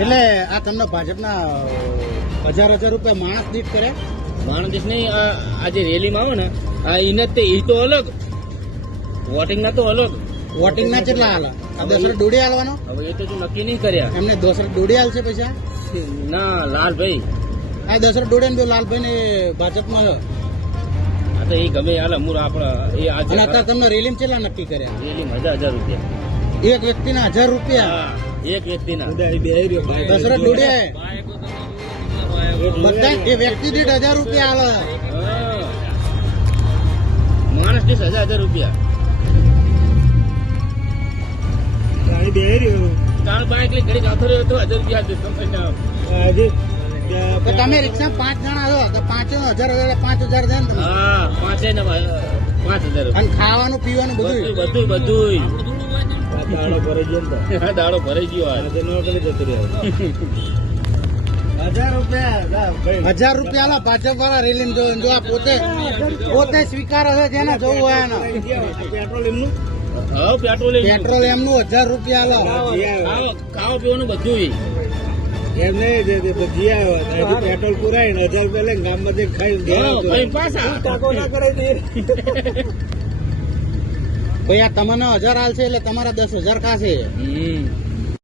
એટલે આ તમને ભાજપના 1000 રૂપિયા માણસ દીઠ કરે? માણસ દેશ નહીં, આ જે રેલીમાં આવે ને આ ઇને તે ઈ તો અલગ, વોટિંગ ના તો અલગ. વોટિંગ ના કેટલા હાલ? આ દસરા દોડી હાલવાનો? હવે એ તો જો નક્કી નહીં કર્યા. એમને દસરા દોડી હાલશે પૈસા? ના લાલભાઈ, આ દસરા દોડે ને લાલભાઈ ને ભાજપમાં. આ તો એ ગમે હાલ અમૂર આપડા એ આજે અને અત્યારે તમને રેલીમાં કેટલા નક્કી કર્યા? રેલી 1000 રૂપિયા એક વ્યક્તિના 1000 રૂપિયા? હા, એક વ્યક્તિના. દસરા દોડ્યા બધા એ વ્યક્તિ દીઠ 1000 રૂપિયા હાલે. હા. માણસ દીઠ 1000 રૂપિયા. તાર બાઈક લઈ ઘડી આથો રહ્યો તો 1000 રૂપિયા આપજો. તો તમે રિક્ષા 5 જણા છો તો 5 નો 1000 5000 થાય ને તમને? હા, 5000. અને ખાવાનું પીવાનું બધું બધું દાડો ભરાઈ ગયો હાલ. 1000 રૂપિયા આલા ભાજપ વાળા રેલી જો આ પોતે સ્વીકારે છે જેને જવું હોય એને. હા, પેટ્રોલ એમનું 1000 રૂપિયા આલો. ખાવા પીવાનું બધું. એમ નહીં પેટ્રોલ પુરાય ને 1000 રૂપિયા લઈને ગામમાં ખાઈ પાછા ભાઈ આ તમને 1000 હાલશે એટલે તમારા 10,000 ખાશે.